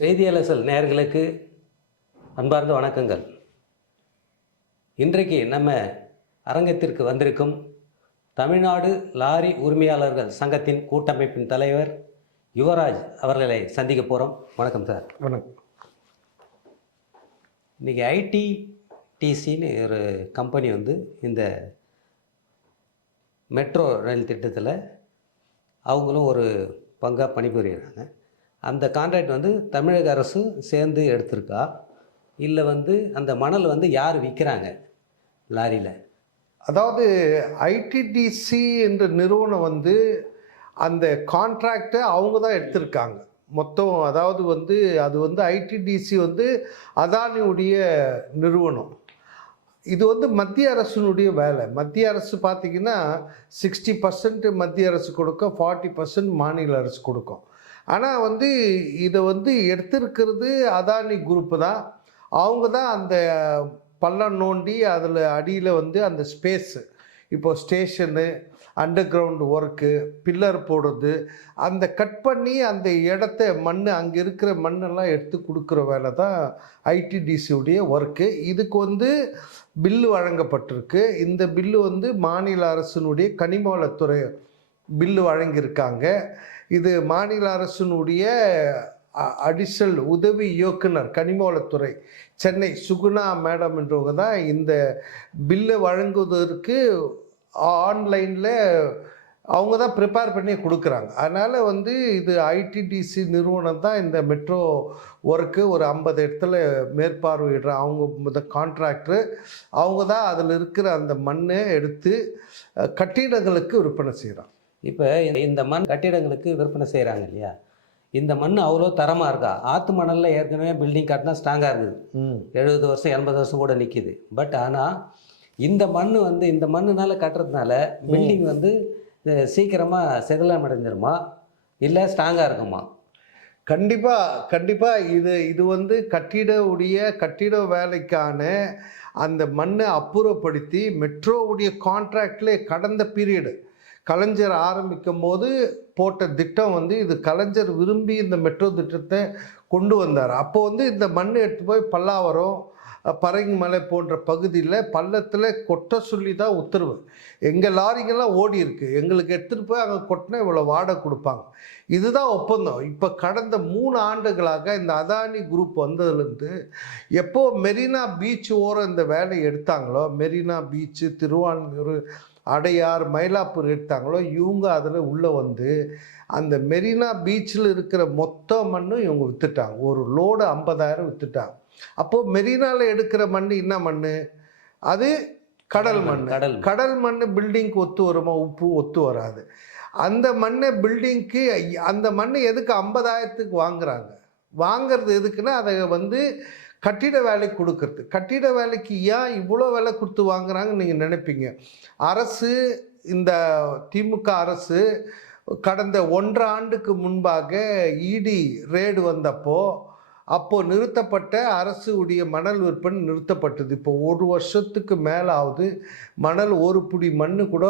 செய்தி அலசல் நேயர்களுக்கு அன்பார்ந்த வணக்கங்கள். இன்றைக்கு நம்ம அரங்கத்திற்கு வந்திருக்கும் தமிழ்நாடு லாரி உரிமையாளர்கள் சங்கத்தின் கூட்டமைப்பின் தலைவர் யுவராஜ் அவர்களை சந்திக்க போகிறோம் வணக்கம் சார். வணக்கம். இன்றைக்கி ஐடி டிசின்னு ஒரு கம்பெனி வந்து இந்த மெட்ரோ ரயில் திட்டத்தில் அவங்களும் ஒரு பங்காக பணிபுரிகிறாங்க அந்த கான்ட்ராக்ட் வந்து தமிழக அரசு சேர்ந்து எடுத்திருக்கா? இல்லை வந்து அந்த மணல் வந்து யார் விற்கிறாங்க லாரியில்? அதாவது ஐடிடிசி என்ற நிறுவனம் வந்து அந்த கான்ட்ராக்டை அவங்க தான் எடுத்திருக்காங்க. மொத்தம் அதாவது வந்து அது வந்து ஐடிடிசி வந்து அதானியுடைய நிறுவனம். இது வந்து மத்திய அரசினுடைய வேலை. மத்திய அரசு பார்த்திங்கன்னா சிக்ஸ்டி பர்சன்ட் மத்திய அரசு கொடுக்கும் ஃபார்ட்டி பர்சன்ட் மாநில அரசு கொடுக்கும். ஆனால் வந்து இதை வந்து எடுத்திருக்கிறது அதானி குரூப்பு தான். அவங்க தான் அந்த பள்ளம் நோண்டி அதில் அடியில் வந்து அந்த ஸ்பேஸு இப்போ station under ground work pillar போடுறது அந்த கட் பண்ணி அந்த இடத்த மண் அங்கே இருக்கிற மண்ணெல்லாம் எடுத்து கொடுக்குற வேலை தான் ஐடிடிசியுடைய ஒர்க்கு இதுக்கு வந்து பில்லு வழங்கப்பட்டிருக்கு. இந்த பில்லு வந்து மாநில அரசினுடைய கனிமவளத்துறை பில்லு வழங்கியிருக்காங்க. இது மாநில அரசினுடைய அடிஷனல் உதவி இயக்குனர் கனிமவளத்துறை சென்னை சுகுணா மேடம் என்றவங்க தான் இந்த பில்லு வழங்குவதற்கு ஆன்லைனில் அவங்க தான் ப்ரிப்பேர் பண்ணி கொடுக்குறாங்க. அதனால் வந்து இது ஐடிடிசி நிறுவனம் தான் இந்த மெட்ரோ ஒர்க்கு ஒரு ஐம்பது இடத்துல மேற்பார்வையிடுற அவங்க இந்த கான்ட்ராக்டரு அவங்க தான் அதில் இருக்கிற அந்த மண்ணை எடுத்து கட்டிடங்களுக்கு விற்பனை செய்கிறாங்க இப்போ இந்த மண் கட்டிடங்களுக்கு விற்பனை செய்கிறாங்க இல்லையா? இந்த மண் அவ்வளோ தரமாக இருக்கா? ஆற்று மணலில் ஏற்கனவே பில்டிங் கட்டினா ஸ்ட்ராங்காக இருக்குது எழுபது வருஷம் எண்பது வருஷம் கூட நிற்கிது பட் ஆனால் இந்த மண் வந்து இந்த மண்ணுனால கட்டுறதுனால பில்டிங் வந்து அஹ், சீக்கிரமா செதிலம் அடைஞ்சிருமா? இல்லை ஸ்ட்ராங்காக இருக்குமா? கண்டிப்பாக கண்டிப்பாக இது இது வந்து கட்டிட உடைய கட்டிட வேலைக்கான அந்த மண்ணை அப்புறப்படுத்தி மெட்ரோவுடைய கான்ட்ராக்ட்ல கடந்த பீரியடு கலைஞர் ஆரம்பிக்கும் போது போட்ட திட்டம் வந்து இது கலைஞர் விரும்பி இந்த மெட்ரோ திட்டத்தை கொண்டு வந்தார். அப்போ வந்து இந்த மண்ணை எடுத்து போய் பல்லாவரம் அஹ், பரங்கிமலை போன்ற பகுதியில் பள்ளத்தில் கொட்ட சொல்லி தான் உத்தரவு. எங்கள் லாரிங்கெல்லாம் ஓடி இருக்கு. எங்களுக்கு எடுத்துகிட்டு போய் அங்கே கொட்டினா இவ்வளோ வாடகை கொடுப்பாங்க. இதுதான் ஒப்பந்தம். இப்போ கடந்த மூணு ஆண்டுகளாக இந்த அதானி குரூப் வந்ததுலேருந்து எப்போ மெரினா பீச் ஓரம் இந்த வேலையை எடுத்தாங்களோ மெரினா பீச்சு திருவான்மியூர் அடையார் மயிலாப்பூர் எடுத்தாங்களோ இவங்க அதில் உள்ளே வந்து அந்த மெரினா பீச்சில் இருக்கிற மொத்த மண்ணும் இவங்க விற்றுட்டாங்க ஒரு லோடு ஐம்பதாயிரம் விற்றுட்டாங்க அப்போது மெரினாவில் எடுக்கிற மண் என்ன மண் அது கடல் மண் கடல் மண். கடல் மண் பில்டிங்க்கு ஒத்து வருமா? உப்பு ஒத்து வராது. அந்த மண்ணை பில்டிங்க்கு அந்த மண்ணை எதுக்கு ஐம்பதாயிரத்துக்கு வாங்குறாங்க? வாங்கிறது எதுக்குன்னா அதை வந்து கட்டிட வேலைக்கு கொடுக்கறது. கட்டிட வேலைக்கு ஏன் இவ்வளோ விலை கொடுத்து வாங்குறாங்கன்னு நீங்கள் நினைப்பீங்க. அரசு இந்த திமுக அரசு கடந்த ஒன்றரை ஆண்டுக்கு முன்பாக இடி ரேடு வந்தப்போ அப்போது நிறுத்தப்பட்ட அரசு உடைய மணல் விற்பனை நிறுத்தப்பட்டது. இப்போ ஒரு வருஷத்துக்கு மேலே ஆகுது மணல் ஒரு புடி மண்ணு கூட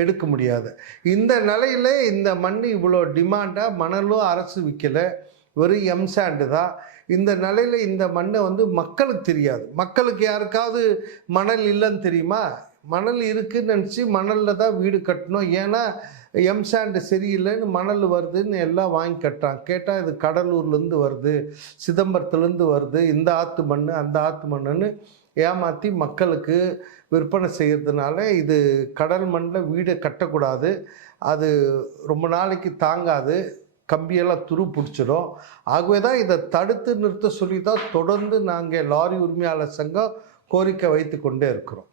எடுக்க முடியாது. இந்த நிலையில் இந்த மண் இவ்வளோ டிமாண்டாக மணலும் அரசு விற்கலை வெறும் எம்சாண்டு தான். இந்த நிலையில் இந்த மண்ணை வந்து மக்களுக்கு தெரியாது. மக்களுக்கு யாருக்காவது மணல் இல்லைன்னு தெரியுமா? மணல் இருக்குதுன்னு நினச்சி மணலில் தான் வீடு கட்டணும். ஏன்னா எம்சாண்டு சரியில்லைன்னு மணல் வருதுன்னு எல்லாம் வாங்கி கட்டுறாங்க. கேட்டால் இது கடலூர்லேருந்து வருது சிதம்பரத்துலேருந்து வருது. இந்த ஆற்று மண் அந்த ஆற்று மண்ணுன்னு ஏமாற்றி மக்களுக்கு விற்பனை செய்கிறதுனால இது கடல் மண்ணில் வீடு கட்டக்கூடாது. அது ரொம்ப நாளைக்கு தாங்காது. கம்பியெல்லாம் துரு பிடிச்சிடும். ஆகவே தான் இதை தடுத்து நிறுத்த சொல்லி தான் தொடர்ந்து நாங்கள் லாரி உரிமையாளர் சங்கம் கோரிக்கை வைத்து கொண்டே இருக்கிறோம்.